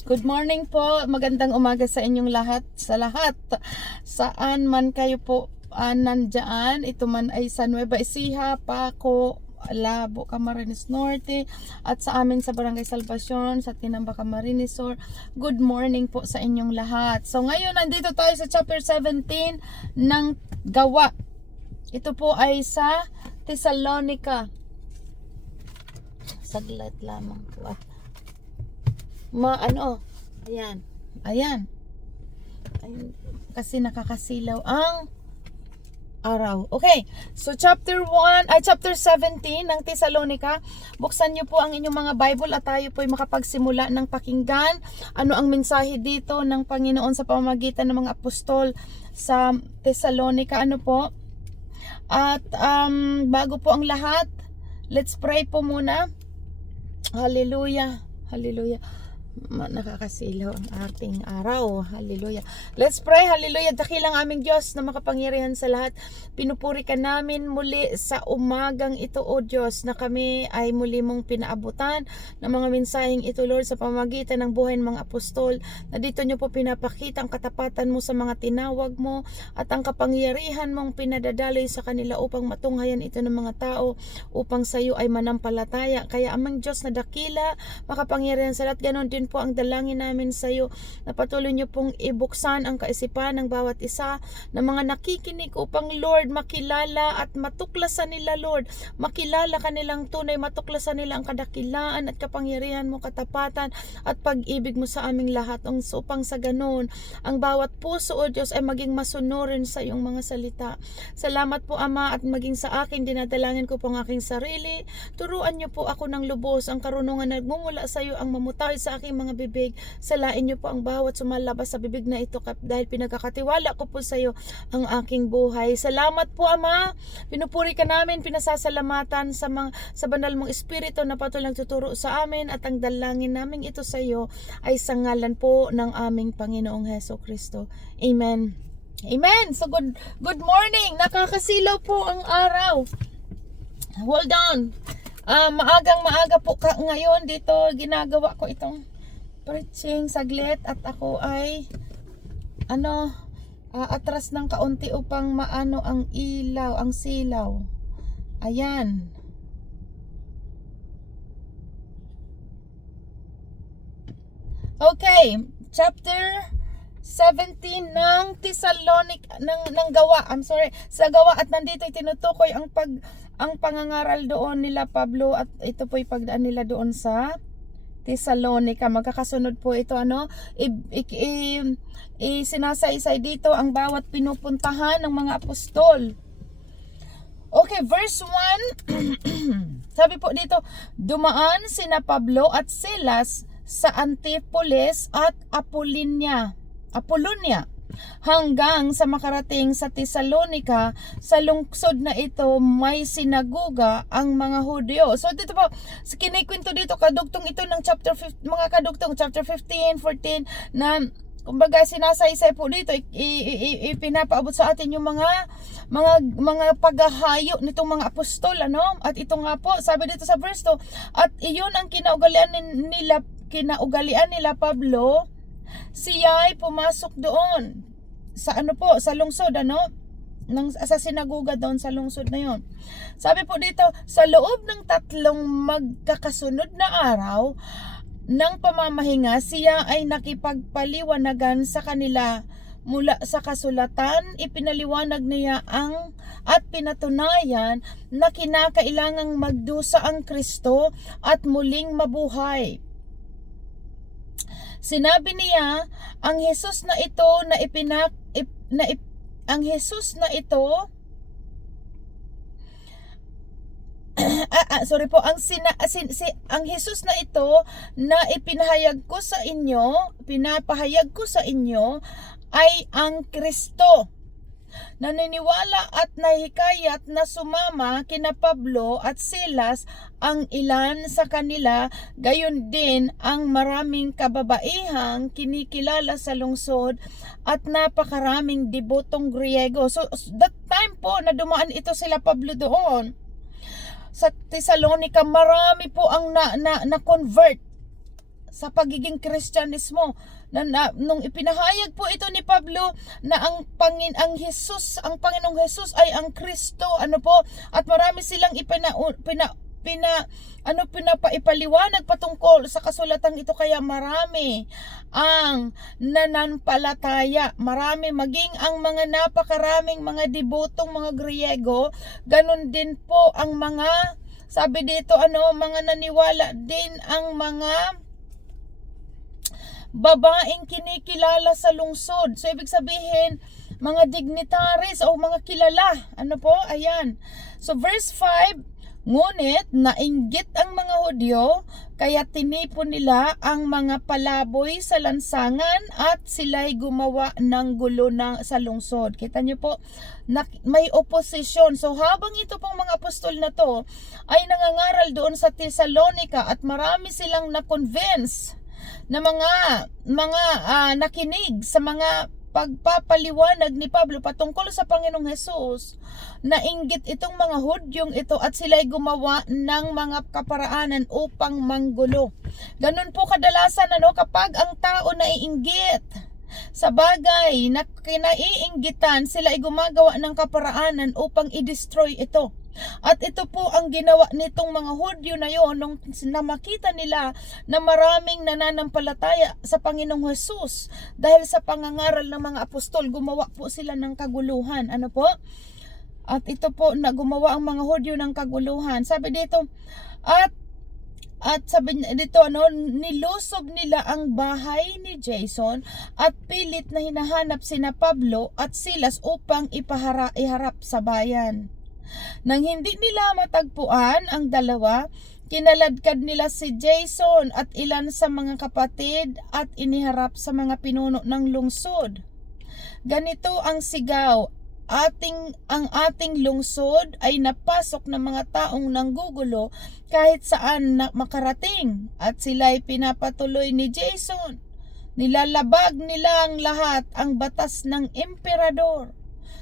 Good morning po. Magandang umaga sa inyong lahat. Sa lahat. Saan man kayo po nandyan. Ito man ay sa Nueva Ecija, Paco, Labo, Camarines Norte, at sa amin sa Barangay Salvacion, sa Tinamba, Camarines Sur. Good morning po sa inyong lahat. So ngayon nandito tayo sa chapter 17 ng Gawa. Ito po ay sa Thessalonica. Saglit lamang po. Ayan. Ayan. Kasi nakakasilaw ang araw. Okay. So chapter 17 ng Thessalonica. Buksan niyo po ang inyong mga Bible at tayo po ay makapagsimula ng pakinggan ano ang mensahe dito ng Panginoon sa pamamagitan ng mga apostol sa Thessalonica. Ano po? At bago po ang lahat, let's pray po muna. Hallelujah. Hallelujah. Nakakasilaw ang ating araw. Hallelujah. Let's pray. Hallelujah. Dakilang aming Diyos na makapangyarihan sa lahat. Pinupuri ka namin muli sa umagang ito, O Diyos, na kami ay muli mong pinaabutan ng mga mensaheng ito, Lord, sa pamamagitan ng buhay ng mga apostol, na dito nyo po pinapakita ang katapatan mo sa mga tinawag mo at ang kapangyarihan mong pinadadaloy sa kanila upang matunghayan ito ng mga tao upang sa iyo ay manampalataya. Kaya amang Diyos na dakila, makapangyarihan sa lahat, ganon din po ang dalangin namin sa iyo na patuloy niyo pong ibuksan ang kaisipan ng bawat isa ng mga nakikinig upang, Lord, makilala at matuklasan nila, Lord, makilala kanilang tunay, matuklasan nila ang kadakilaan at kapangyarihan mo, katapatan at pag-ibig mo sa aming lahat. Upang sa ganon, ang bawat puso, O Diyos, ay maging masunurin sa iyong mga salita. Salamat po, Ama, at maging sa akin, dinadalangin ko po ang aking sarili. Turuan niyo po ako ng lubos ang karunungan na nagmumula sa iyo ang mamutawi sa aking mga bibig. Salain niyo po ang bawat sumalabas sa bibig na ito dahil pinagkakatiwala ko po sa iyo ang aking buhay. Salamat po, Ama. Pinupuri ka namin, pinasasalamatan sa banal mong Espiritu na patuloy nagtuturo sa amin, at ang dalangin namin ito sa iyo ay sa ngalan po ng aming Panginoong Heso Kristo. Amen. Amen. So good morning. Nakakasilaw po ang araw. Hold on. Maagang maaga po ngayon dito ginagawa ko itong preaching saglit at ako ay atras ng kaunti upang maano ang ilaw, ang silaw. Ayan. Okay, chapter 17 ng Thessalonica ng Gawa. I'm sorry, sa Gawa, at nandito tinutukoy ang pangangaral doon nila Pablo, at ito po'y pagdaan nila doon sa Thessalonica. Magkakasunod po ito, sinasaysay dito ang bawat pinupuntahan ng mga apostol. Okay, verse 1. Sabi po dito, dumaan sina Pablo at Silas sa Antipolis at Apollonia hanggang sa makarating sa Thessalonica. Sa lungsod na ito may sinagoga ang mga Hudyo. So dito po, kinikwento dito, kadugtong ito ng chapter 15, mga kadugtong chapter 15, 14, na kumbaga sinasaysay po dito, ipinapaabot sa atin yung mga paghahayo nitong mga apostol, At ito nga po, sabi dito sa verse 2, at iyon ang kinaugalian nila Pablo. Siya ay pumasok doon sa sa lungsod, sa sinagoga doon sa lungsod na yon. Sabi po dito, sa loob ng 3 magkakasunod na araw ng pamamahinga, siya ay nakipagpaliwanagan sa kanila mula sa kasulatan. Ipinaliwanag niya at pinatunayan na kinakailangang magdusa ang Kristo at muling mabuhay. Sinabi niya, ang Jesus na ito ang Jesus na ito ang Jesus na ito na pinapahayag ko sa inyo ay ang Kristo. Naniniwala at nahikayat na sumama kina Pablo at Silas ang ilan sa kanila, gayon din ang maraming kababaihang kinikilala sa lungsod at napakaraming debotong Griego. So that time po na dumaan ito sila Pablo doon sa Thessalonica, marami po ang na-convert sa pagiging Kristyanismo. Nung ipinahayag po ito ni Pablo na ang Panginoong Jesus ay ang Kristo, at marami silang pinapaipaliwanag patungkol sa kasulatang ito, kaya marami ang nananampalataya, marami maging ang mga napakaraming mga debotong mga Griego, ganun din po ang mga, sabi dito mga naniwala din ang mga babaeng kinikilala sa lungsod. So ibig sabihin mga dignitaries o mga kilala, ayan. So verse 5, ngunit nainggit ang mga Hudyo, kaya tinipon nila ang mga palaboy sa lansangan at sila'y gumawa ng gulo sa lungsod. Kita niyo po, may opposition. So habang ito pong mga apostol na to ay nangangaral doon sa Thessalonica at marami silang na-convince na mga nakinig sa mga pagpapaliwanag ni Pablo patungkol sa Panginoong Hesus, nainggit itong mga Hudyong ito at sila'y gumawa ng mga kaparaanan upang manggulo. Ganun po kadalasan kapag ang tao naiinggit sa bagay na kinaiinggitan, sila ay gumagawa ng kaparaanan upang i-destroy ito. At ito po ang ginawa nitong mga Hudyo na yon nung makita nila na maraming nananampalataya sa Panginoong Hesus dahil sa pangangaral ng mga apostol. Gumawa po sila ng kaguluhan. At ito po na gumawa ang mga Hudyo ng kaguluhan. Sabi dito, at sabi dito nilusob nila ang bahay ni Jason at pilit na hinahanap sina Pablo at Silas upang iharap sa bayan. Nang hindi nila matagpuan ang dalawa, kinaladkad nila si Jason at ilan sa mga kapatid at iniharap sa mga pinuno ng lungsod. Ganito ang sigaw, ang ating lungsod ay napasok ng mga taong nanggugulo kahit saan na makarating, at sila'y pinapatuloy ni Jason. Nilalabag nilang lahat ang batas ng emperador.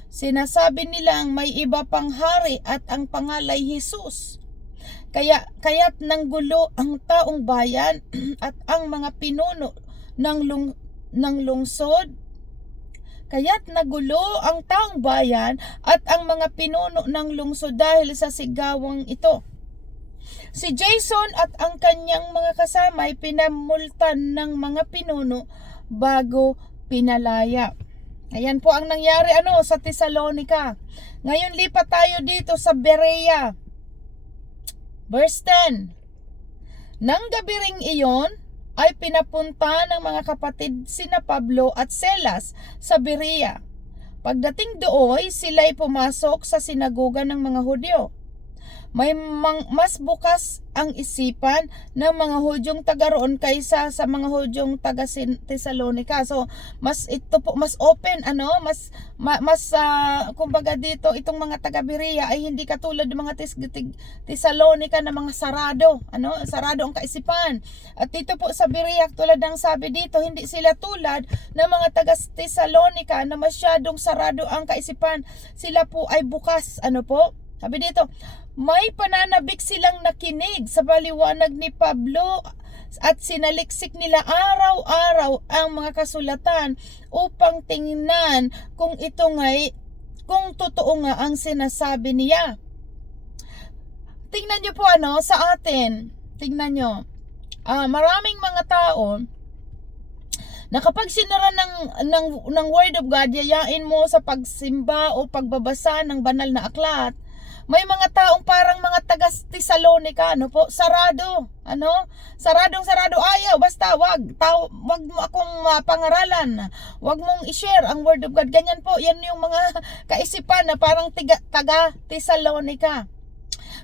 Sinasabi nilang may iba pang hari at ang pangalay Jesus. Kaya't nanggulo ang taong bayan at ang mga pinuno ng lungsod. Kaya't nagulo ang taong bayan at ang mga pinuno ng lungsod dahil sa sigawang ito. Si Jason at ang kanyang mga kasama ay pinamultan ng mga pinuno bago pinalaya. Ayan po ang nangyari sa Thessalonica. Ngayon lipat tayo dito sa Berea. Verse 10. Nang gabi ring iyon ay pinapunta ng mga kapatid sina Pablo at Silas sa Berea. Pagdating doon, sila'y pumasok sa sinagoga ng mga Hudyo. May mas bukas ang isipan ng mga Hudyong taga roon kaysa sa mga Hudyong taga Thessalonica. So mas open, kumbaga dito itong mga taga Berea ay hindi katulad ng mga Thessalonica na mga sarado, sarado ang kaisipan. At dito po sa Berea, tulad ng sabi dito, hindi sila tulad ng mga taga Thessalonica na masyadong sarado ang kaisipan. Sila po ay bukas, sabi dito, may pananabik silang nakinig sa paliwanag ni Pablo at sinaliksik nila araw-araw ang mga kasulatan upang tingnan kung totoo nga ang sinasabi niya. Tingnan nyo po sa atin. Tingnan nyo. Maraming mga tao na kapag sinara ng Word of God, yayain mo sa pagsimba o pagbabasa ng banal na aklat, may mga taong parang mga taga Thessalonica, sarado, saradong-sarado, ayaw, basta wag mo akong pangaralan, wag mong i-share ang Word of God. Ganyan po, yan yung mga kaisipan na parang taga Thessalonica.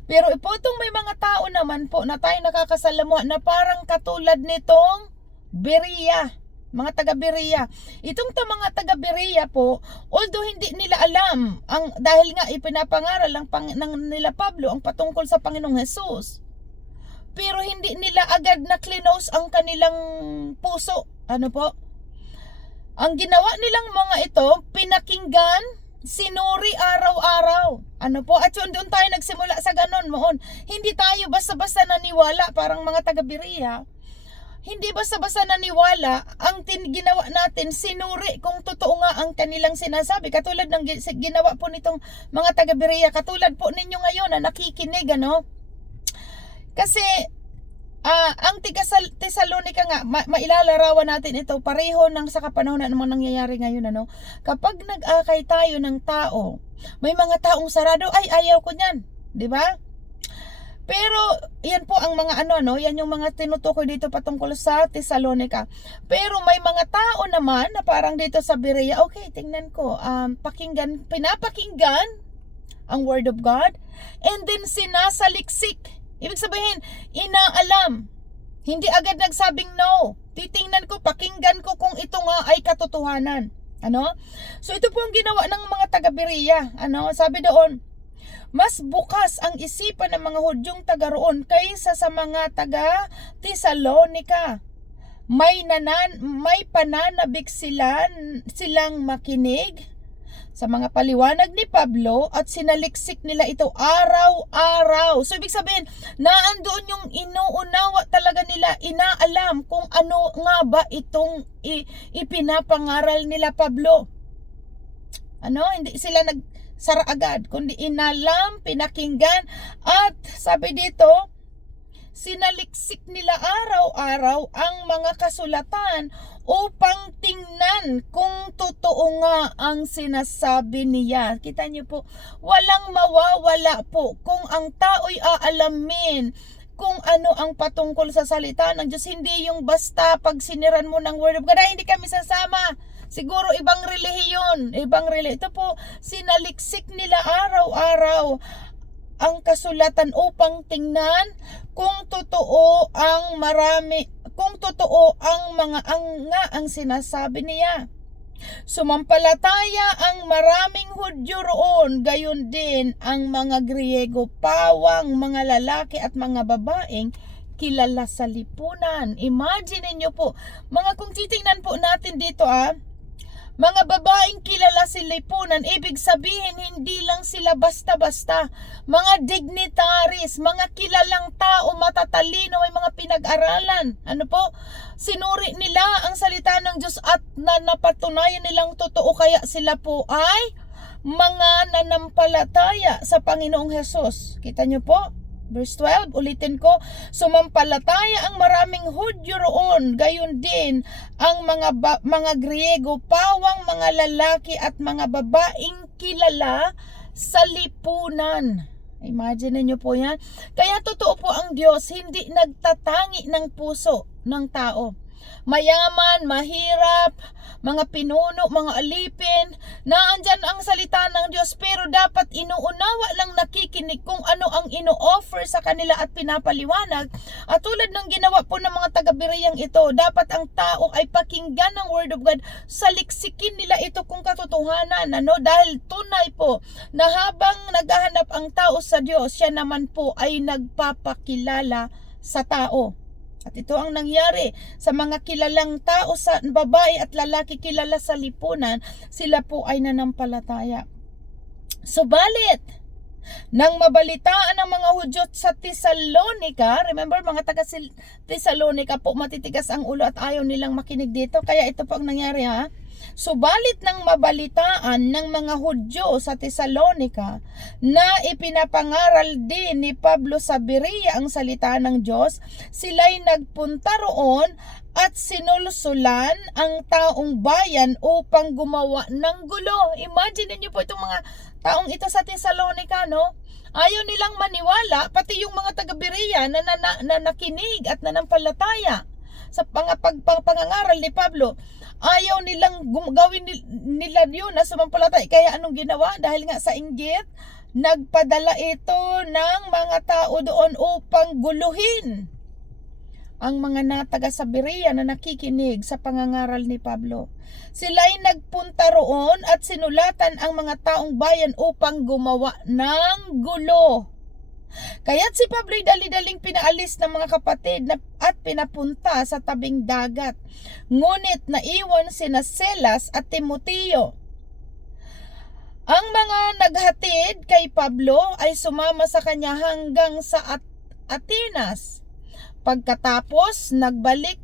Pero ipotong may mga tao naman po na tayo nakakasalamuha na parang katulad nitong Berea, mga taga Berea. Itong mga taga Berea po, although hindi nila alam dahil nga ipinapangaral ng nila Pablo ang patungkol sa Panginoong Hesus, pero hindi nila agad na close ang kanilang puso. Ang ginawa nilang mga ito, pinakinggan, sinuri araw-araw. At yun, doon tayo nagsimula sa ganon. Hindi tayo basta-basta naniwala parang mga taga Berea. hindi basta-basta naniwala. Ang ginawa natin, sinuri kung totoo nga ang kanilang sinasabi. Katulad ng ginawa po nitong mga taga-Berea. Katulad po ninyo ngayon na nakikinig, ano? Kasi, ang Tesalonica nga, mailalarawan natin ito, pareho ng sa kapanahon ng mga nangyayari ngayon, ano? Kapag nag-akay tayo ng tao, may mga taong sarado, ay ayaw ko niyan. Di ba? Pero, yan po ang mga yan yung mga tinutukoy dito patungkol sa Tesalonica. Pero may mga tao naman na parang dito sa Berea, okay, tingnan ko, pinapakinggan ang Word of God, and then sinasaliksik. Ibig sabihin, inaalam. Hindi agad nagsabing no. Titingnan ko, pakinggan ko kung ito nga ay katotohanan. Ano? So, ito po ang ginawa ng mga taga-Berea. Ano? Sabi doon, mas bukas ang isipan ng mga Hudyong taga roon kaysa sa mga taga Tesalonica. May pananabik silang makinig sa mga paliwanag ni Pablo at sinaliksik nila ito araw-araw. So ibig sabihin, naandoon yung inuunawa talaga nila, inaalam kung ano nga ba itong ipinapangaral nila Pablo. Ano? Hindi sila nagsara agad, kundi inalam, pinakinggan, at sabi dito, sinaliksik nila araw-araw ang mga kasulatan upang tingnan kung totoo nga ang sinasabi niya. Kita niyo po, walang mawawala po kung ang tao'y aalamin kung ano ang patungkol sa salita ng Diyos. Hindi yung basta pag siniran mo ng Word of God, ay hindi kami sasama. Siguro ibang relihiyon, Ito po, sinaliksik nila araw-araw ang kasulatan upang tingnan kung totoo ang ang sinasabi niya. Sumampalataya ang maraming Hudyo roon, gayon din ang mga Griego, pawang, mga lalaki at mga babaeng kilala sa lipunan. Imagine niyo po, kung titingnan po natin dito mga babaeng kilala sa lipunan, ibig sabihin hindi lang sila basta-basta. Mga dignitaries, mga kilalang tao, matatalino, may mga pinag-aralan. Ano po? Sinuri nila ang salita ng Diyos at napatunayan nilang totoo, kaya sila po ay mga nanampalataya sa Panginoong Hesus. Kita nyo po? Verse 12, ulitin ko, sumampalataya ang maraming Hudyo roon, gayon din ang mga Griego, pawang, mga lalaki at mga babaeng kilala sa lipunan. Imagine niyo po yan. Kaya totoo po ang Diyos, hindi nagtatangi ng puso ng tao. Mayaman, mahirap, mga pinuno, mga alipin, naandyan ang salita ng Diyos, pero dapat inuunawa lang nakikinig kung ano ang ino-offer sa kanila at pinapaliwanag. At tulad ng ginawa po ng mga taga-Bereang ito, dapat ang tao ay pakinggan ng Word of God, saliksikin nila ito kung katotohanan, dahil tunay po na habang naghahanap ang tao sa Diyos, siya naman po ay nagpapakilala sa tao. At ito ang nangyari sa mga kilalang tao, sa babae at lalaki kilala sa lipunan, sila po ay nanampalataya. Subalit, nang mabalitaan ng mga Hudyo sa Tesalonica, remember mga taga Tesalonica po, matitigas ang ulo at ayaw nilang makinig dito, kaya ito po ang nangyari Subalit nang mabalitaan ng mga Hudyo sa Tesalonica na ipinapangaral din ni Pablo sa Berea ang salita ng Diyos, sila'y nagpunta roon at sinulsulan ang taong bayan upang gumawa ng gulo. Imagine niyo po itong mga taong ito sa Tesalonica, Ayaw nilang maniwala, pati yung mga taga-Berea na nakinig at nanampalataya sa pangangaral ni Pablo. Ayaw nilang gawin nila yun na sumampalataya. Kaya anong ginawa? Dahil nga sa inggit, nagpadala ito ng mga tao doon upang guluhin ang mga taga sa Berea na nakikinig sa pangangaral ni Pablo. Sila'y nagpunta roon at sinulatan ang mga taong bayan upang gumawa ng gulo. Kaya't si Pablo'y dali-daling pinaalis ng mga kapatid at pinapunta sa tabing dagat. Ngunit naiwan sina Silas at Timoteo. Ang mga naghatid kay Pablo ay sumama sa kanya hanggang sa Atenas. Pagkatapos nagbalik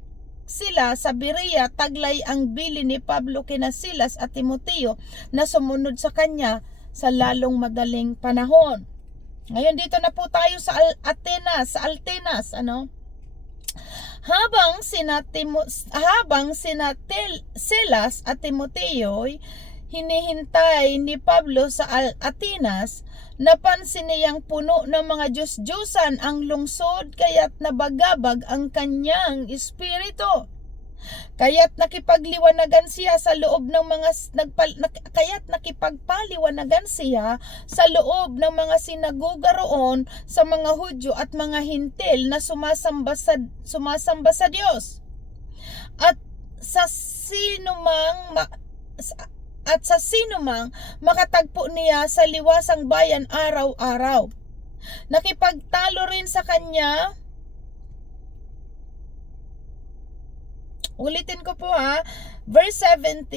sila sa Berea, taglay ang bili ni Pablo kina Silas at Timoteo na sumunod sa kanya sa lalong madaling panahon. Ngayon dito na po tayo sa Atenas, ano? Habang sina Silas at Timoteo hinihintay ni Pablo sa Atenas, napansin niyang puno ng mga Diyos-Diyosan ang lungsod, kaya't nabagabag ang kanyang espiritu. Kaya't nakipagpaliwanagan siya sa loob ng mga sinagoga roon sa mga Hudyo at mga Hintil na sumasamba sa Diyos. At sa sinumang makatagpo niya sa liwasang bayan araw-araw. Nakipagtalo rin sa kanya. Ulitin ko po verse 17.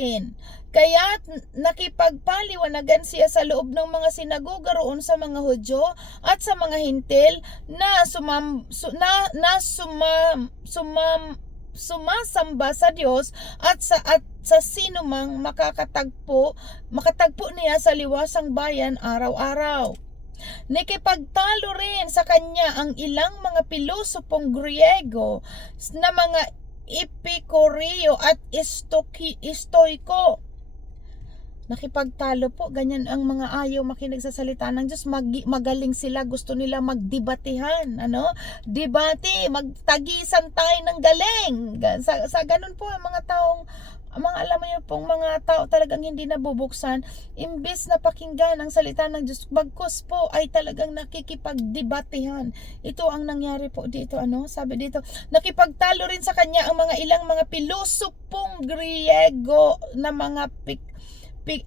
Kaya nakipagpaliwanagan siya sa loob ng mga sinagoga roon sa mga Hudyo at sa mga Hintil na sumasamba sa Diyos at sa sinumang makatagpo niya sa liwasang bayan araw-araw. Nakipagtalo rin sa kanya ang ilang mga pilosopong Griego na mga Epikurio at Stoiko. Nakipagtalo po, ganyan ang mga ayaw makinig sa salita ng Diyos. Magaling sila, gusto nila magdebatehan, debate, magtagisan tayo ng galing. Sa ganun po ang mga taong, alam mo yun pong mga tao talagang hindi nabubuksan, imbes na pakinggan ang salita ng Diyos, bagkus po ay talagang nakikipagdebatehan. Ito ang nangyari po dito, sabi dito, nakipagtalo rin sa kanya ang ilang mga pilosopong Griego na mga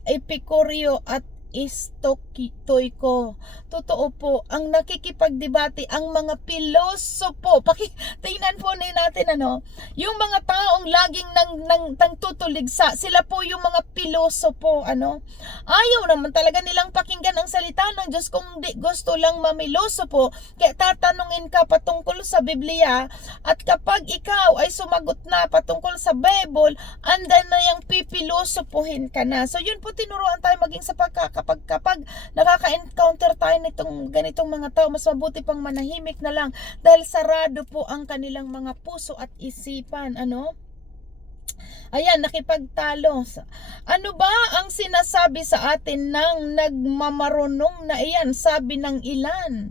Epikurio at Stoiko. Totoo po, ang nakikipagdebate ang mga pilosopo. Tingnan po natin yung mga taong laging nang tutuligsa, sila po yung mga pilosopo, Ayaw naman talaga nilang pakinggan ang salita ng Diyos, kung di gusto lang mamilosopo. Kaya tatanungin ka patungkol sa Biblia, at kapag ikaw ay sumagot na patungkol sa Bible, andan na yung pipilosopohin ka na. So yun po, tinuruan tayo maging sa kapag nakaka-encounter tayo nitong ganitong mga tao, mas mabuti pang manahimik na lang dahil sarado po ang kanilang mga puso at isipan. Ayan, nakipagtalo. Ano ba ang sinasabi sa atin ng nagmamarunong na iyan? Sabi ng ilan.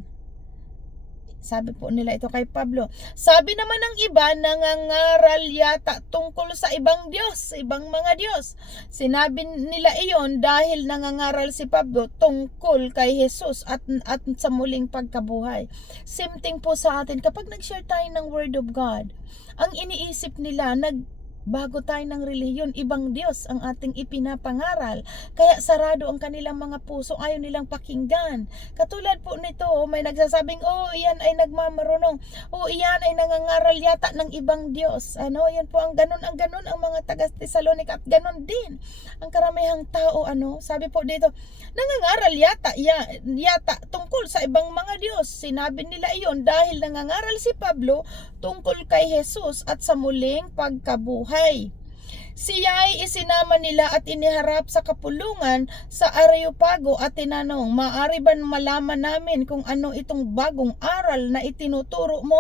Sabi po nila ito kay Pablo. Sabi naman ng iba, nangangaral yata tungkol sa ibang Diyos, ibang mga Diyos. Sinabi nila iyon dahil nangangaral si Pablo tungkol kay Jesus at sa muling pagkabuhay. Same thing po sa atin. Kapag nag-share tayo ng Word of God, ang iniisip nila, bago tayo ng relihiyon, ibang Diyos ang ating ipinapangaral. Kaya sarado ang kanilang mga puso, ayaw nilang pakinggan. Katulad po nito, may nagsasabing, iyan ay nagmamarunong. Iyan ay nangangaral yata ng ibang Diyos. Yan po ang ganun ang mga taga-Tesalonica, at ganun din ang karamihang tao. Sabi po dito, nangangaral yata tungkol sa ibang mga Diyos. Sinabi nila iyon dahil nangangaral si Pablo tungkol kay Jesus at sa muling pagkabuhay. Siya ay isinama nila at iniharap sa kapulungan sa Areopago at tinanong, maaari ba malaman namin kung ano itong bagong aral na itinuturo mo?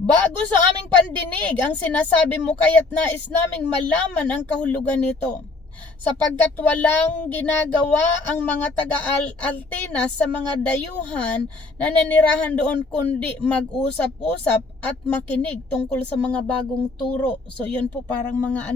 Bago sa aming pandinig ang sinasabi mo, kaya't nais naming malaman ang kahulugan nito. Sapagkat walang ginagawa ang mga taga-Atenas sa mga dayuhan na nanirahan doon kundi mag-usap-usap at makinig tungkol sa mga bagong turo. So yun po parang mga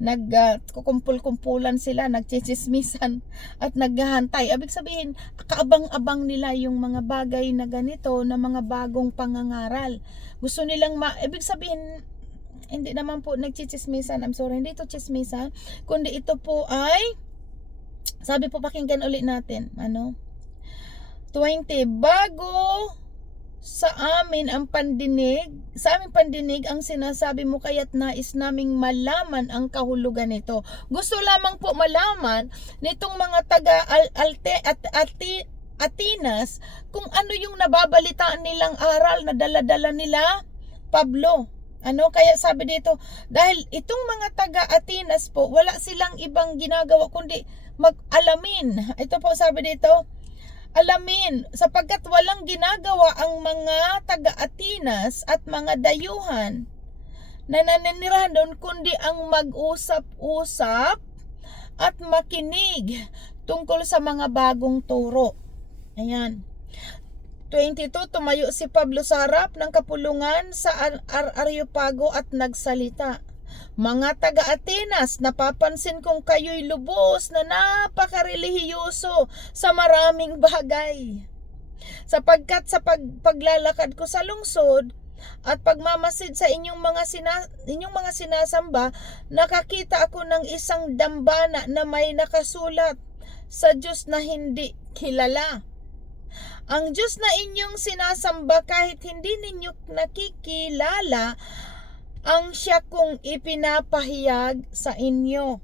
nagkukumpul-kumpulan sila, nagchichismisan at naghahantay. Ibig sabihin, kaabang-abang nila yung mga bagay na ganito, na mga bagong pangangaral. Gusto nilang ibig sabihin, hindi naman po nagchichismisan. I'm sorry, hindi ito chismisan. Kundi ito po ay, sabi po, pakinggan ulit natin. 20. Bago sa aming pandinig ang sinasabi mo, kaya't nais naming malaman ang kahulugan nito. Gusto lamang po malaman nitong mga Atenas kung ano yung nababalitaan nilang aral na dala-dala nila Pablo. Kaya sabi dito, dahil itong mga taga-Atenas po, wala silang ibang ginagawa kundi mag-alamin. Ito po sabi dito, alamin, sapagkat walang ginagawa ang mga taga-Atenas at mga dayuhan na naninirahan doon kundi ang mag-usap-usap at makinig tungkol sa mga bagong turo. Ayan. 22, tumayo si Pablo sa harap ng kapulungan sa Areopago at nagsalita. Mga taga-Atenas, napapansin kong kayo'y lubos na napakarelihiyoso sa maraming bagay. Sapagkat sa paglalakad ko sa lungsod at pagmamasid sa inyong mga sinasamba, nakakita ako ng isang dambana na may nakasulat, sa Diyos na hindi kilala. Ang Diyos na inyong sinasamba kahit hindi ninyo nakikilala, ang siya kong ipinapahayag sa inyo.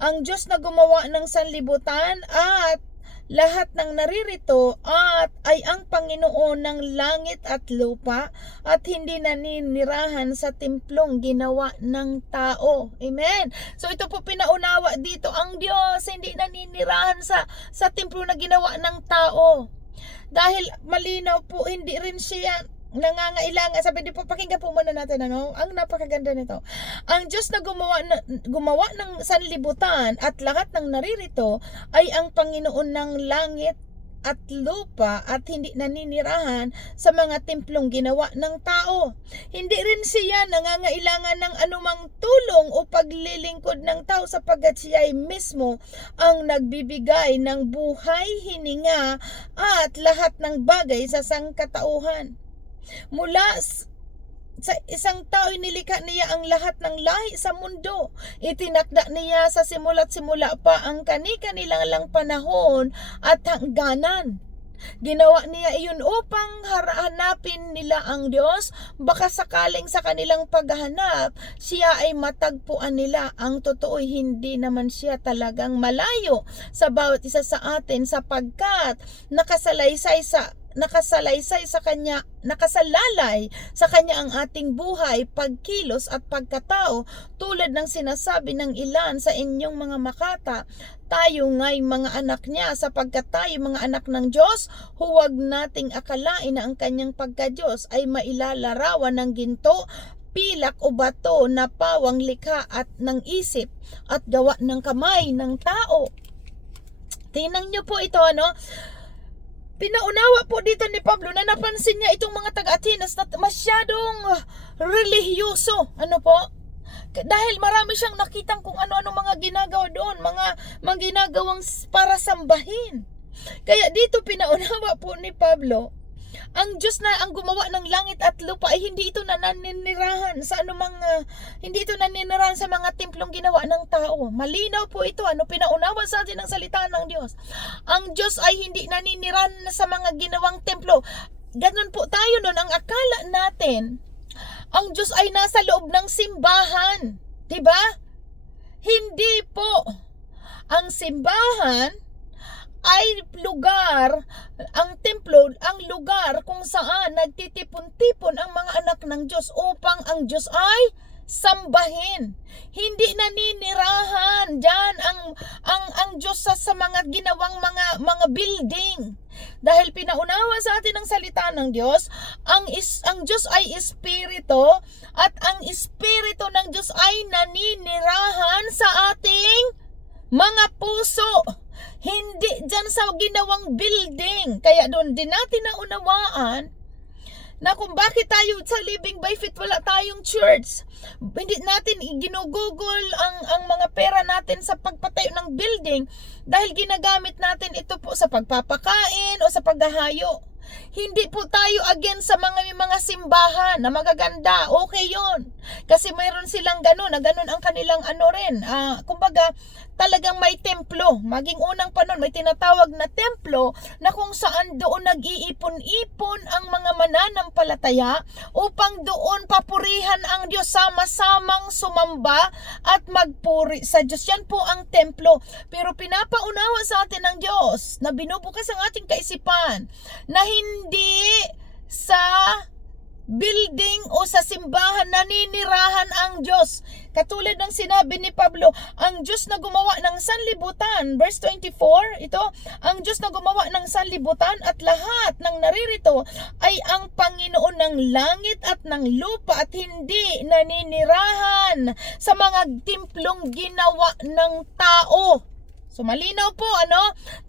Ang Diyos na gumawa ng sanlibutan at lahat ng naririto at ay ang Panginoon ng langit at lupa at hindi naninirahan sa templong ginawa ng tao. Amen. So ito po pinaunawa dito, ang Diyos hindi naninirahan sa templo na ginawa ng tao. Dahil malinaw po, hindi rin siya nangangailangan. Sabi di po, pakinggan po muna natin ang napakaganda nito. Ang Diyos na gumawa ng sanlibutan at lahat ng naririto ay ang Panginoon ng langit at lupa at hindi naninirahan sa mga templong ginawa ng tao. Hindi rin siya nangangailangan ng anumang tulong o paglilingkod ng tao sapagkat siya ay mismo ang nagbibigay ng buhay, hininga at lahat ng bagay sa sangkatauhan. Mula sa isang tao, nilikha niya ang lahat ng lahi sa mundo. Itinakda niya sa simula't simula pa ang kani-kanilang lang panahon at hangganan. Ginawa niya iyon upang hanapin nila ang Diyos. Baka sakaling sa kanilang paghahanap, siya ay matagpuan nila. Ang totoo, hindi naman siya talagang malayo sa bawat isa sa atin sapagkat nakasalalay sa kanya ang ating buhay, pagkilos at pagkatao, tulad ng sinasabi ng ilan sa inyong mga makata. Tayo nga'y mga anak niya, sapagkat tayo mga anak ng Diyos, huwag nating akalain na ang kanyang pagka-Diyos ay mailalarawan ng ginto, pilak o bato na pawang likha at ng isip at gawa ng kamay ng tao. Tingnan niyo po ito, pinaunawa po dito ni Pablo na napansin niya itong mga taga-Atenas na masyadong relihiyoso. Dahil marami siyang nakitang kung ano-ano mga ginagawa doon, mga ginagawang para sambahin. Kaya dito pinaunawa po ni Pablo, ang Diyos na ang gumawa ng langit at lupa ay hindi ito naninirahan sa hindi ito naninirahan sa mga templong ginawa ng tao. Malinaw po ito, pinaunawa sa atin ng salita ng Diyos. Ang Diyos ay hindi naninirahan sa mga ginawang templo. Ganun po tayo noon, ang akala natin, ang Diyos ay nasa loob ng simbahan. Diba? Hindi po. Ang simbahan ay lugar, ang templo, ang lugar kung saan nagtitipon-tipon ang mga anak ng Diyos upang ang Diyos ay sambahin. Hindi naninirahan diyan ang Diyos sa mga ginawang mga building. Dahil pinaunawa sa atin ang salita ng Diyos, ang Diyos ay espiritu at ang espiritu ng Diyos ay naninirahan sa ating mga puso. Hindi dyan sa ginawang building. Kaya doon din natin naunawaan na kung bakit tayo sa Living by Faith wala tayong church. Hindi natin ginugugol ang mga pera natin sa pagpatayo ng building dahil ginagamit natin ito po sa pagpapakain o sa paghahayo. Hindi po tayo against sa mga simbahan na magaganda. Okay yon. Kasi mayroon silang gano'n, na gano'n ang kanilang rin. Kumbaga, talagang may templo. Maging unang panon, may tinatawag na templo na kung saan doon nag-iipon-ipon ang mga mananampalataya upang doon papurihan ang Diyos, sama-samang sumamba at magpuri sa Diyos. Yan po ang templo. Pero pinapaunawa sa atin ng Diyos na binubukas ang ating kaisipan na hindi sa building o sa simbahan naninirahan ang Diyos. Katulad ng sinabi ni Pablo, ang Diyos na gumawa ng sanlibutan, verse 24, ito, ang Diyos na gumawa ng sanlibutan at lahat ng naririto ay ang Panginoon ng langit at ng lupa at hindi naninirahan sa mga templong ginawa ng tao. So malinaw po,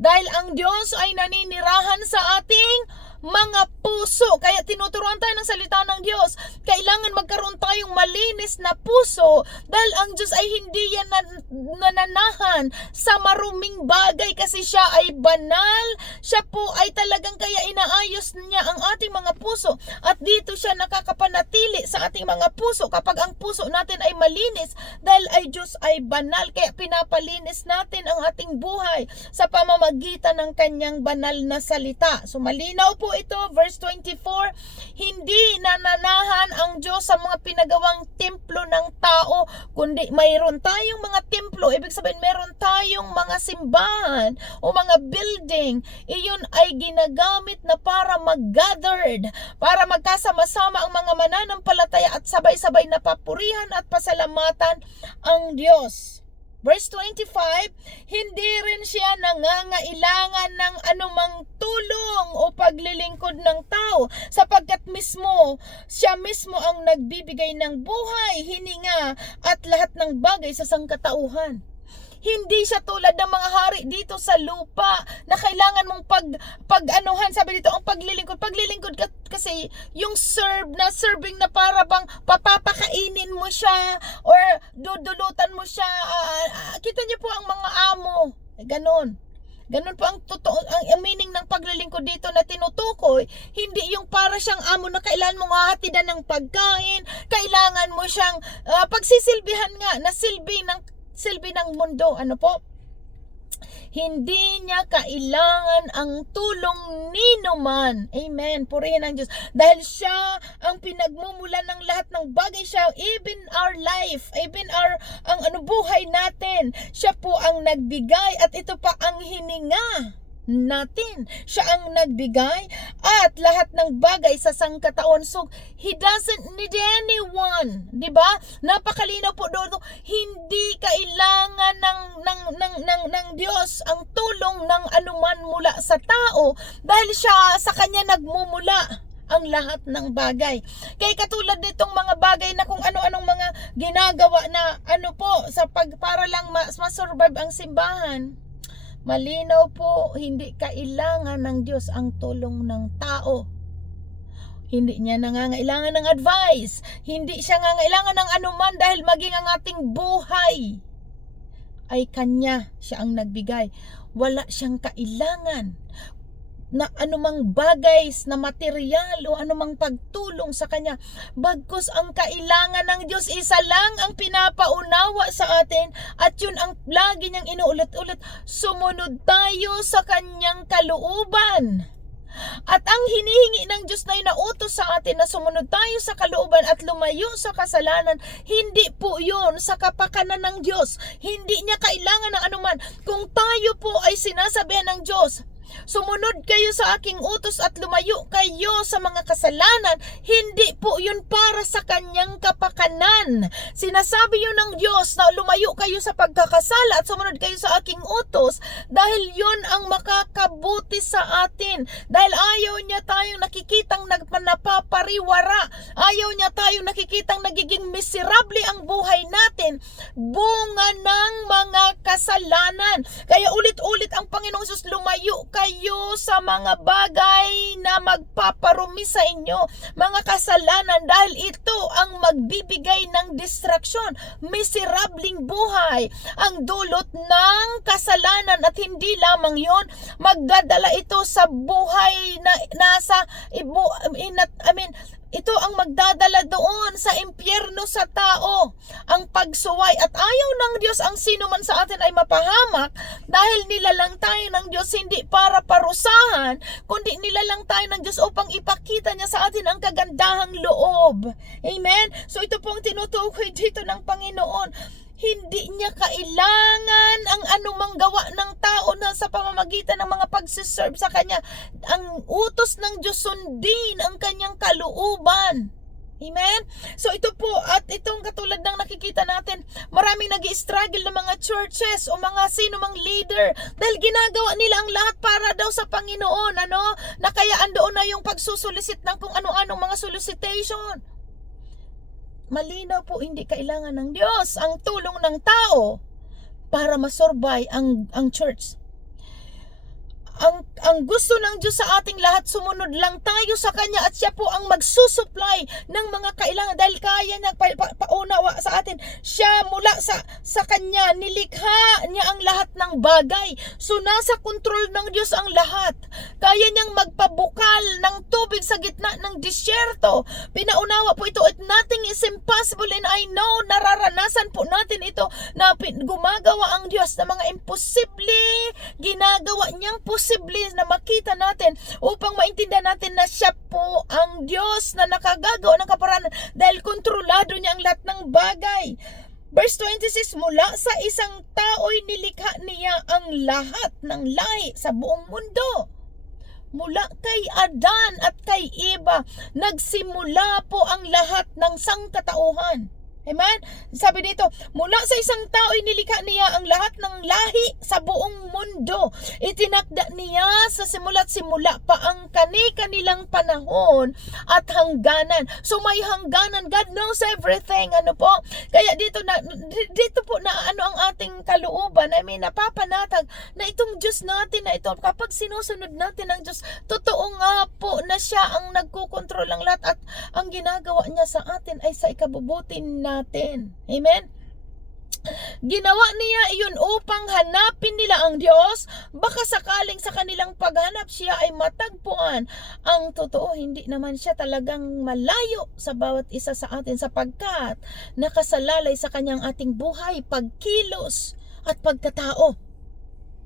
dahil ang Diyos ay naninirahan sa ating mga puso. Kaya tinuturuan tayo ng salita ng Diyos. Kailangan magkaroon tayong malinis na puso dahil ang Diyos ay hindi yan nananahan sa maruming bagay kasi siya ay banal. Siya po ay talagang kaya inaayos niya ang ating mga puso at dito siya nakakapanatili sa ating mga puso kapag ang puso natin ay malinis dahil ay Diyos ay banal. Kaya pinapalinis natin ang ating buhay sa pamamagitan ng kanyang banal na salita. So malinaw po ito, verse 24, hindi nananahan ang Diyos sa mga pinagawang templo ng tao, kundi mayroon tayong mga templo, ibig sabihin mayroon tayong mga simbahan o mga building, iyon ay ginagamit na para mag-gathered, para magkasama-sama ang mga mananampalataya at sabay-sabay na papurihan at pasalamatan ang Diyos. Verse 25, hindi rin siya nangangailangan ng anumang tulong o paglilingkod ng tao sapagkat siya mismo ang nagbibigay ng buhay, hininga at lahat ng bagay sa sangkatauhan. Hindi siya tulad ng mga hari dito sa lupa na kailangan mong pag-anuhan. Sabi dito, ang paglilingkod kasi yung serving na para bang papapakainin mo siya or dudulutan mo siya. Kita niyo po ang mga amo. Ganon. Ganon po ang totoo, ang meaning ng paglilingkod dito na tinutukoy. Hindi yung para siyang amo na kailangan mong hahatidan ng pagkain, kailangan mo siyang pagsisilbihan nga na silbi ng mundo. Ano po? Hindi niya kailangan ang tulong ninuman. Amen. Purihin ang Diyos. Dahil siya ang pinagmumulan ng lahat ng bagay. Siya, even our life, even ang buhay natin. Siya po ang nagbigay at ito pa ang hininga natin. Siya ang nagbigay at lahat ng bagay sa sangkataon. So, He doesn't need anyone. Diba? Napakalinaw po doon. Hindi kailangan ng Diyos ang tulong ng anuman mula sa tao dahil siya sa Kanya nagmumula ang lahat ng bagay. Kaya katulad nitong mga bagay na kung ano-anong mga ginagawa na para lang ma-survive ang simbahan. Malinaw po, hindi kailangan ng Diyos ang tulong ng tao. Hindi niya nangangailangan ng advice. Hindi siya nangangailangan ng anuman dahil maging ang ating buhay ay Kanya. Siya ang nagbigay. Wala siyang kailangan na anumang bagay na material o anumang pagtulong sa Kanya. Bagkus ang kailangan ng Diyos, isa lang ang pinapaunawa sa atin at yun ang lagi niyang inuulit-ulit. Sumunod tayo sa Kanyang kalooban. At ang hinihingi ng Diyos na inautos sa atin na sumunod tayo sa kalooban at lumayo sa kasalanan, hindi po yun sa kapakanan ng Diyos. Hindi niya kailangan ng anuman. Kung tayo po ay sinasabihan ng Diyos, sumunod kayo sa aking utos at lumayo kayo sa mga kasalanan, hindi po yun para sa Kanyang kapakanan. Sinasabi yun ng Diyos na lumayo kayo sa pagkakasala at sumunod kayo sa aking utos dahil yun ang makakabuti sa atin. Dahil ayaw niya tayong nakikitang napapariwara. Ayaw niya tayong nakikitang nagiging miserable ang buhay natin. Bunga ng mga kasalanan. Kaya ulit-ulit ang Panginoong Hesus, lumayo kayo sa mga bagay na magpaparumi sa inyo, mga kasalanan, dahil ito ang magbibigay ng distraksyon, miserabling buhay ang dulot ng kasalanan. At hindi lamang yon, magdadala ito sa buhay na nasa ito ang magdadala doon sa impyerno sa tao, ang pagsuway. At ayaw ng Diyos ang sino man sa atin ay mapahamak dahil nilalang tayo ng Diyos hindi para parusahan, kundi nilalang tayo ng Diyos upang ipakita niya sa atin ang kagandahang loob. Amen? So ito pong tinutukoy dito ng Panginoon. Hindi niya kailangan ang anumang gawa ng tao na sa pamamagitan ng mga pagsiserve sa Kanya. Ang utos ng Diyos, sundin ang Kanyang kalooban. Amen? So ito po, at itong katulad ng nakikita natin, maraming nag-i-struggle ng mga churches o mga sino mang leader dahil ginagawa nila ang lahat para daw sa Panginoon, na kaya andoon na yung pagsusulisit ng kung ano-anong mga solicitation. Malinaw po, hindi kailangan ng Diyos ang tulong ng tao para masorbay ang church. Ang gusto ng Diyos sa ating lahat, sumunod lang tayo sa Kanya at Siya po ang magsusupply ng mga kailangan dahil kaya niya paunawa sa atin. Siya mula sa Kanya, nilikha niya ang lahat ng bagay. So nasa kontrol ng Diyos ang lahat. Kaya niyang magpabukal ng tubig sa gitna ng disyerto. Pinaunawa po ito at nothing is impossible, and I know nararanasan po natin ito na gumagawa ang Diyos ng mga imposible, ginagawa niyang posible na makita natin upang maintindihan natin na Siya po ang Diyos na nakagagawa ng kaparanan dahil kontrolado niya ang lahat ng bagay. Verse 26, mula sa isang tao'y nilikha niya ang lahat ng lahi sa buong mundo. Mula kay Adan at kay Eva, nagsimula po ang lahat ng sangkatauhan. Amen? Sabi dito, mula sa isang tao nilikha niya ang lahat ng lahi sa buong mundo. Itinakda niya sa simula pa ang kanilang panahon at hangganan. So may hangganan. God knows everything. Kaya dito po na ang ating kalooban. Napapanatag na itong Diyos natin na ito, kapag sinusunod natin ang Diyos, totoo nga po na Siya ang nagkukontrol ng lahat at ang ginagawa niya sa atin ay sa ikabubuti natin. Amen? Ginawa niya iyon upang hanapin nila ang Diyos. Baka sakaling sa kanilang paghanap Siya ay matagpuan. Ang totoo, hindi naman Siya talagang malayo sa bawat isa sa atin sapagkat nakasalalay sa Kanyang ating buhay, pagkilos at pagkatao.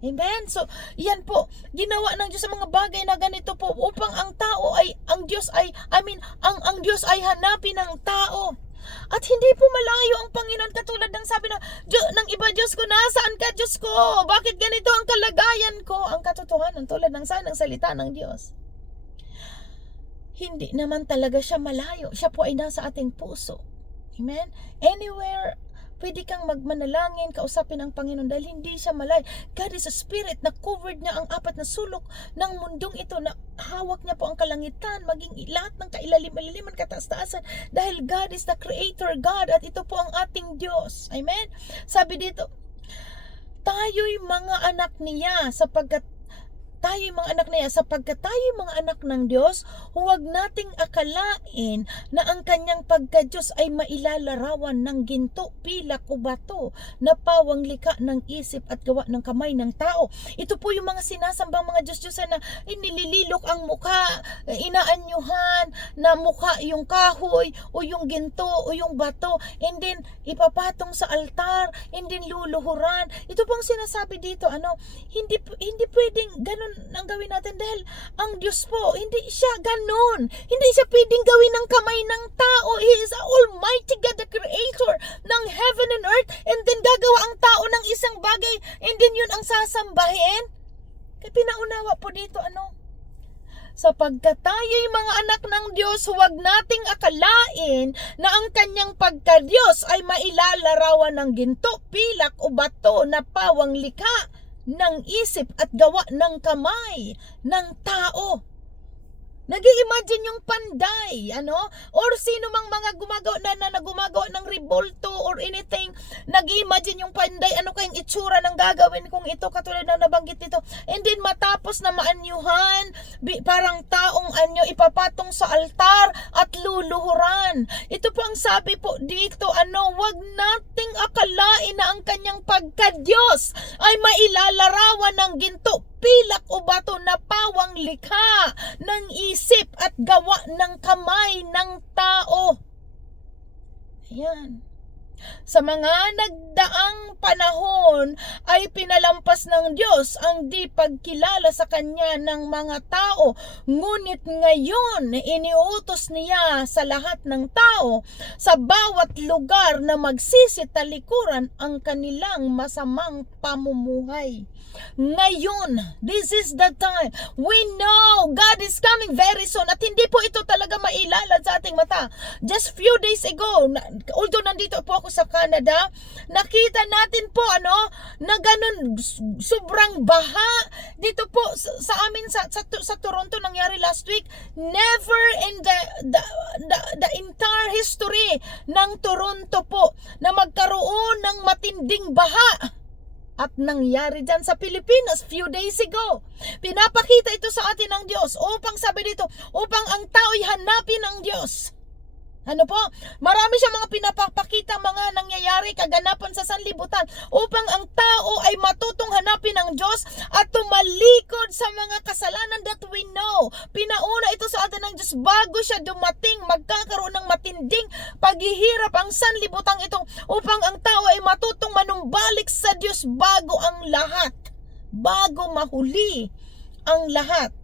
Amen? So, yan po, ginawa ng Diyos sa mga bagay na ganito po upang ang Diyos ay hanapin ng tao. At hindi po malayo ang Panginoon, katulad ng sabi ng iba, Diyos ko, nasaan ka, Diyos ko? Bakit ganito ang kalagayan ko? Ang katotohanan, tulad ng salita ng Diyos, hindi naman talaga Siya malayo. Siya po ay nasa ating puso. Amen? Anywhere pwede kang magmanalangin, kausapin ang Panginoon dahil hindi Siya malayo. God is a spirit na covered niya ang apat na sulok ng mundong ito, na hawak niya po ang kalangitan, maging lahat ng kailalim-aliman, kataas-taasan, dahil God is the creator God at ito po ang ating Diyos. Amen? Sabi dito, tayo'y mga anak niya sapagkat tayo'y mga anak ng Diyos, huwag nating akalain na ang Kanyang pagka-Diyos ay mailalarawan ng ginto, pilak o bato na pawang likha ng isip at gawa ng kamay ng tao. Ito po yung mga sinasambang mga Diyos-Diyosan na inilililok ang mukha, inaanyuhan na mukha yung kahoy o yung ginto o yung bato, and then ipapatong sa altar, and then luluhuran. Ito pong sinasabi dito, hindi pwedeng ganun ang gawin natin dahil ang Diyos po, hindi Siya ganun. Hindi Siya pwedeng gawin ng kamay ng tao. He is Almighty God, the Creator ng heaven and earth, and then gagawa ang tao ng isang bagay, and then yun ang sasambahin. Kaya pinaunawa po dito, sapagkat tayo'y mga anak ng Diyos, huwag nating akalain na ang Kanyang pagka-Diyos ay mailalarawan ng ginto, pilak o bato na pawang likha ng isip at gawa ng kamay ng tao. Nag-i-imagine yung panday, or sino mang mga gumagawa ng revolto or anything, nag-i-imagine yung panday, ano kayang itsura ng gagawin kung ito, katulad na nabanggit dito, and then matapos na maanyuhan, parang taong anyo, ipapatong sa altar at luluhuran. Ito po ang sabi po dito, wag nating akalain na ang Kanyang pagka-Diyos ay mailalarawan ng ginto, pilak o bato na pawang likha ng isip at gawa ng kamay ng tao. Ayan. Sa mga nagdaang panahon ay pinalampas ng Diyos ang di pagkilala sa Kanya ng mga tao. Ngunit ngayon, iniutos niya sa lahat ng tao sa bawat lugar na magsisitalikuran ang kanilang masamang pamumuhay. Ngayon, this is the time. We know God is coming very soon at hindi po ito talaga mailalad sa ating mata. Just few days ago, although nandito po ako sa Canada, nakita natin po na ganun sobrang baha dito po sa amin sa Toronto nangyari last week. Never in the entire history ng Toronto po na magkaroon ng matinding baha. At nangyari dyan sa Pilipinas few days ago. Pinapakita ito sa atin ng Diyos upang sabi dito, upang ang tao'y hanapin ang Diyos. Ano po? Marami siya mga pinapakita mga nangyayari, kaganapan sa sanlibutan upang ang tao ay matutong hanapin ang Diyos at tumalikod sa mga kasalanan that we know. Pinauna ito sa atin ng Diyos bago siya dumating, magkakaroon ng matinding paghihirap ang sanlibutan ito upang ang tao ay matutong manumbalik sa Diyos bago ang lahat. Bago mahuli ang lahat.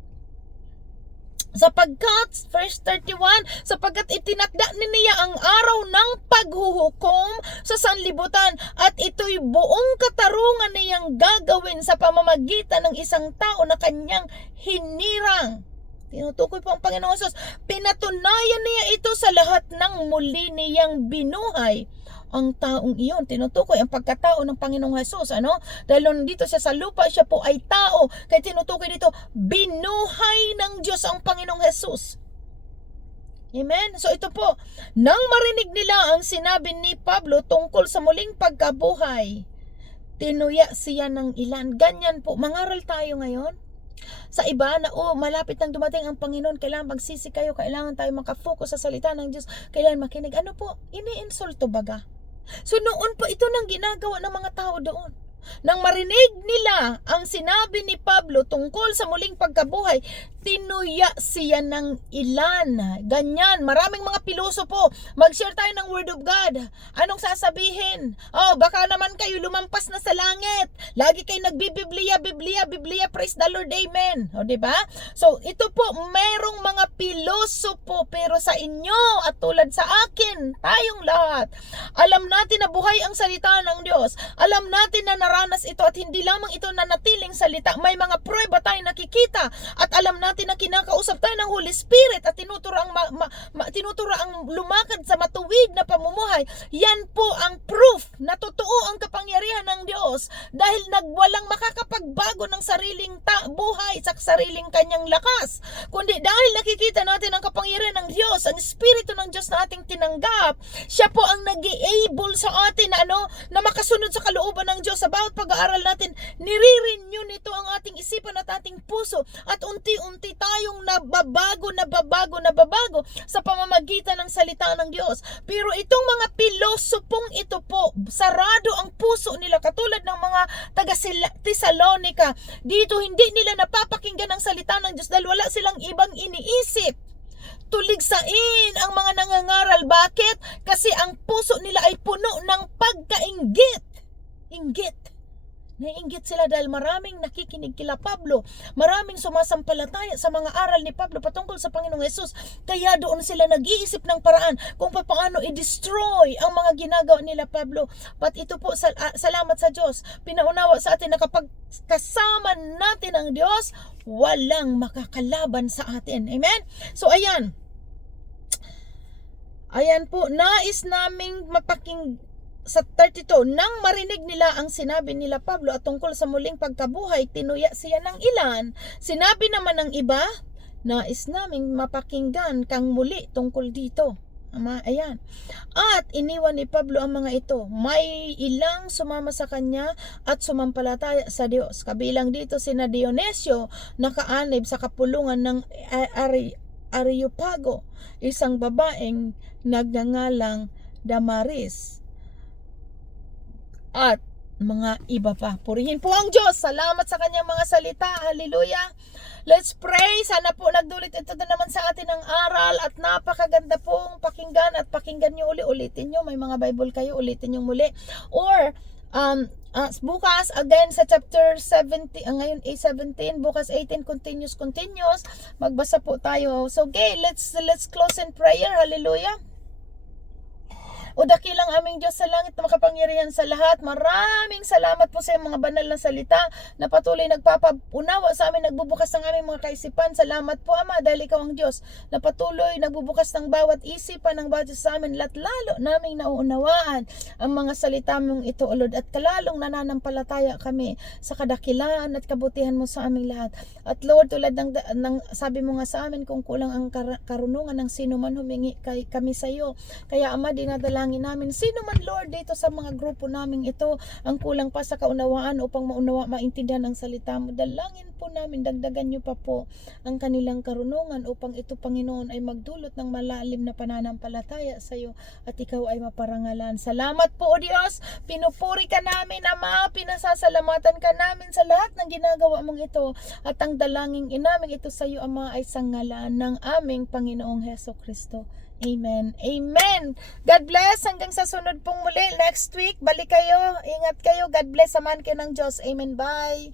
Sapagkat, verse 31, sapagkat itinakda niya ang araw ng paghuhukom sa sanlibutan at ito'y buong katarungan niyang gagawin sa pamamagitan ng isang tao na kanyang hinirang. Tinutukoy po ang Panginoong Hesus. Pinatunayan niya ito sa lahat ng muli niyang binuhay. Ang taong iyon, tinutukoy ang pagkatao ng Panginoong Hesus, Dahil nandito siya sa lupa, siya po ay tao. Kaya tinutukoy dito, binuhay ng Diyos ang Panginoong Hesus. Amen? So ito po, nang marinig nila ang sinabi ni Pablo tungkol sa muling pagkabuhay, tinuya siya ng ilan. Ganyan po, mangaral tayo ngayon. Sa iba na malapit nang dumating ang Panginoon, kailangan magsisi kayo, kailangan tayo makafocus sa salita ng Diyos, kailangan makinig. Ano po? Iniinsulto baga? So noon po ito nang ginagawa ng mga tao doon. Nang marinig nila ang sinabi ni Pablo tungkol sa muling pagkabuhay, tinuya siya ng ilan. Ganyan, maraming mga pilosopo. Mag-share tayo ng Word of God. Anong sasabihin? Baka naman kayo lumampas na sa langit. Lagi kayo nagbibiblia, Biblia, praise the Lord, amen. Diba? So, ito po, merong mga pilosopo, pero sa inyo at tulad sa akin, tayong lahat, alam natin na buhay ang salita ng Diyos. Alam natin na naranas ito at hindi lamang ito na natiling salita. May mga prueba tayo nakikita at alam natin na kinakausap tayo ng Holy Spirit at tinuturo ang lumakad sa matuwid na pamumuhay. Yan po ang proof na totoo ang kapangyarihan ng Diyos dahil walang makakapagbago ng sariling buhay sa sariling kanyang lakas. Kundi dahil nakikita natin ang kapangyarihan ng Diyos, ang Espiritu ng Diyos na ating tinanggap, siya po ang nag-i-able sa atin na makasunod sa kalooban ng Diyos. Sa bawat pag-aaral natin, nire-renew nito ang ating isipan at ating puso at unti-unti tayong nababago sa pamamagitan ng salita ng Diyos. Pero itong mga pilosopong ito po, sarado ang puso nila katulad ng mga taga-Tesalonica. Dito hindi nila napapakinggan ang salita ng Diyos dahil wala silang ibang iniisip. Tuligsain ang mga nangangaral. Bakit? Kasi ang puso nila ay puno ng pagkainggit. Inggit. Naiinggit sila dahil maraming nakikinig kila Pablo. Maraming sumasampalataya sa mga aral ni Pablo patungkol sa Panginoong Hesus. Kaya doon sila nag-iisip ng paraan kung paano i-destroy ang mga ginagawa nila Pablo. But ito po, salamat sa Diyos. Pinaunawa sa atin na kapag kasama natin ang Diyos, walang makakalaban sa atin. Amen? So ayan. Ayan po, nais naming sa 32, nang marinig nila ang sinabi nila Pablo at tungkol sa muling pagkabuhay, tinuya siya ng ilan. Sinabi naman ng iba, nais naming mapakinggan kang muli tungkol dito. Ayan. At iniwan ni Pablo ang mga ito. May ilang sumama sa kanya at sumampalataya sa Diyos. Kabilang dito sina Dionisio, nakaanib sa kapulungan ng Areopago, isang babaeng nagngangalang Damaris. At mga iba pa. Purihin po ang Diyos. Salamat sa kanyang mga salita. Hallelujah. Let's pray. Sana po nagdulot ito na naman sa atin ng aral at napakaganda pong pakinggan at pakinggan nyo ulitin nyo. May mga Bible kayo, ulitin nyo muli. Or, bukas again sa chapter 70, ngayon 17, bukas 18, continuous, magbasa po tayo. So, okay, let's close in prayer. Hallelujah. O dakilang aming Diyos sa langit na makapangyarihan sa lahat, maraming salamat po sa iyong mga banal na salita na patuloy nagpapaunawa sa amin, nagbubukas ng aming mga kaisipan. Salamat po Ama dahil ikaw ang Diyos na patuloy nagbubukas ng bawat isipan ng bawat sa amin, at lalo naming nauunawaan ang mga salita mong ito, O Lord, at kalalong nananampalataya kami sa kadakilaan at kabutihan mo sa aming lahat. At Lord, tulad ng sabi mo nga sa amin, kung kulang ang karunungan ng sino man, humingi kami sa iyo. Kaya Ama, dinadalangin namin sino man Lord dito sa mga grupo naming ito ang kulang pa sa kaunawaan upang maintindihan ang salita mo. Dalangin po namin, dagdagan niyo pa po ang kanilang karunungan upang ito Panginoon ay magdulot ng malalim na pananampalataya sa iyo at ikaw ay maparangalan. Salamat po O Diyos, pinupuri ka namin Ama, pinasasalamatan ka namin sa lahat ng ginagawa mong ito, at ang dalangin namin ito sa iyo Ama ay sa ngalan ng aming Panginoong Heso Kristo. Amen. Amen. God bless. Hanggang sa sunod pong muli. Next week, balik kayo. Ingat kayo. God bless. Samahan kayo ng Diyos. Amen. Bye.